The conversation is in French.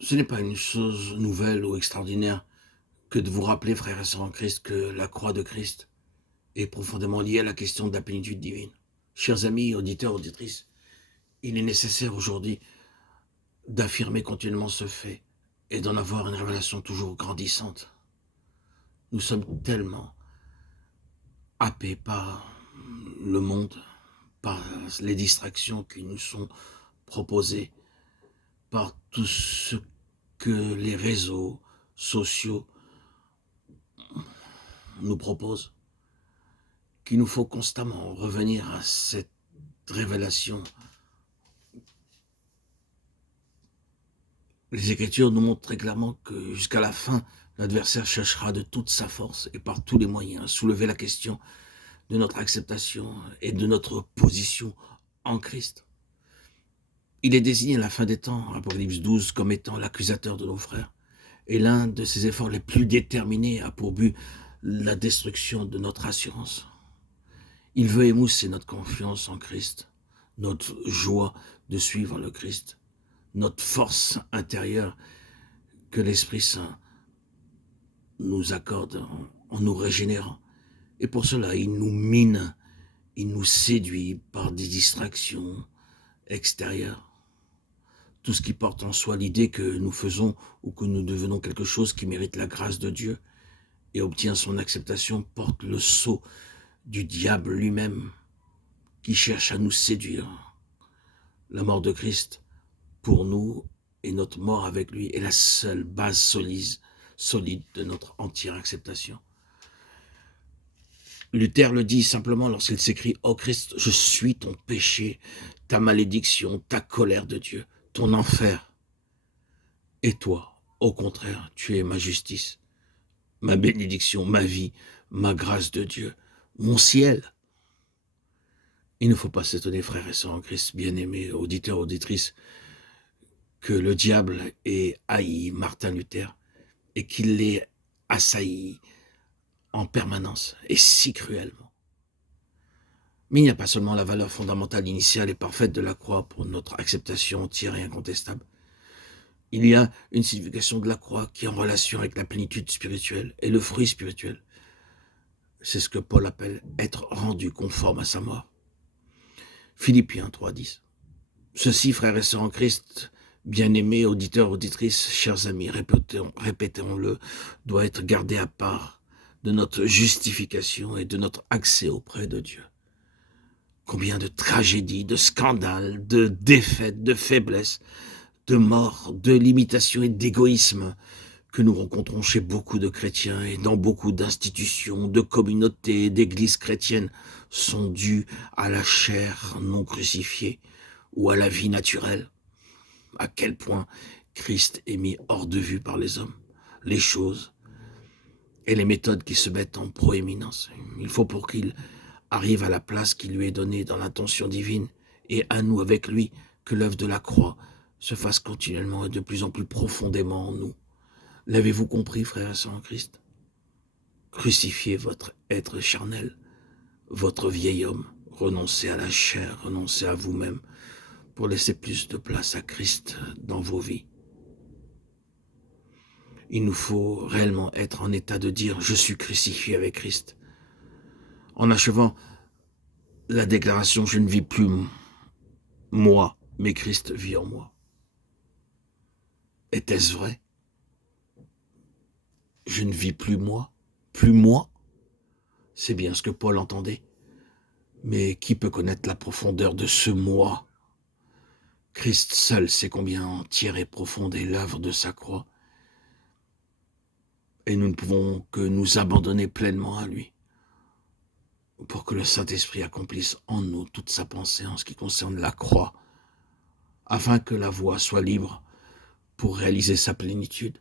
Ce n'est pas une chose nouvelle ou extraordinaire que de vous rappeler, frères et sœurs en Christ, que la croix de Christ est profondément liée à la question de la plénitude divine. Chers amis, auditeurs, auditrices, il est nécessaire aujourd'hui d'affirmer continuellement ce fait et d'en avoir une révélation toujours grandissante. Nous sommes tellement happés par le monde, par les distractions qui nous sont proposées, par tout ce que les réseaux sociaux nous proposent, qu'il nous faut constamment revenir à cette révélation. Les Écritures nous montrent très clairement que jusqu'à la fin, l'adversaire cherchera de toute sa force et par tous les moyens à soulever la question de notre acceptation et de notre position en Christ. Il est désigné à la fin des temps, Apocalypse 12, comme étant l'accusateur de nos frères. Et l'un de ses efforts les plus déterminés a pour but la destruction de notre assurance. Il veut émousser notre confiance en Christ, notre joie de suivre le Christ, notre force intérieure que l'Esprit Saint nous accorde en nous régénérant. Et pour cela, il nous mine, il nous séduit par des distractions extérieures. Tout ce qui porte en soi l'idée que nous faisons ou que nous devenons quelque chose qui mérite la grâce de Dieu et obtient son acceptation porte le sceau du diable lui-même qui cherche à nous séduire. La mort de Christ pour nous et notre mort avec lui est la seule base solide de notre entière acceptation. Luther le dit simplement lorsqu'il s'écrie « Ô Christ, je suis ton péché, ta malédiction, ta colère de Dieu, ton enfer. Et toi, au contraire, tu es ma justice, ma bénédiction, ma vie, ma grâce de Dieu, mon ciel. » Il ne faut pas s'étonner, frères et sœurs en Christ, bien-aimés, auditeurs, auditrices, que le diable ait haï Martin Luther et qu'il l'ait assailli en permanence et si cruellement. Mais il n'y a pas seulement la valeur fondamentale, initiale et parfaite de la croix pour notre acceptation entière et incontestable. Il y a une signification de la croix qui est en relation avec la plénitude spirituelle et le fruit spirituel. C'est ce que Paul appelle être rendu conforme à sa mort. Philippiens 3,10. Ceci, frères et sœurs en Christ, bien-aimés, auditeurs, auditrices, chers amis, répétons-le, doit être gardé à part de notre justification et de notre accès auprès de Dieu. Combien de tragédies, de scandales, de défaites, de faiblesses, de morts, de limitations et d'égoïsme que nous rencontrons chez beaucoup de chrétiens et dans beaucoup d'institutions, de communautés, d'églises chrétiennes sont dues à la chair non crucifiée ou à la vie naturelle. À quel point Christ est mis hors de vue par les hommes, les choses et les méthodes qui se mettent en proéminence. Il faut pour qu'il arrive à la place qui lui est donnée dans l'intention divine et à nous avec lui que l'œuvre de la croix se fasse continuellement et de plus en plus profondément en nous. L'avez-vous compris, frères et sœurs en Christ? Crucifiez votre être charnel, votre vieil homme, renoncez à la chair, renoncez à vous-même pour laisser plus de place à Christ dans vos vies. Il nous faut réellement être en état de dire « Je suis crucifié avec Christ ». En achevant la déclaration « Je ne vis plus moi, mais Christ vit en moi ». Était-ce vrai? Je ne vis plus moi, c'est bien ce que Paul entendait. Mais qui peut connaître la profondeur de ce moi? Christ seul sait combien entière et profonde est l'œuvre de sa croix. Et nous ne pouvons que nous abandonner pleinement à lui pour que le Saint-Esprit accomplisse en nous toute sa pensée en ce qui concerne la croix, afin que la voie soit libre pour réaliser sa plénitude.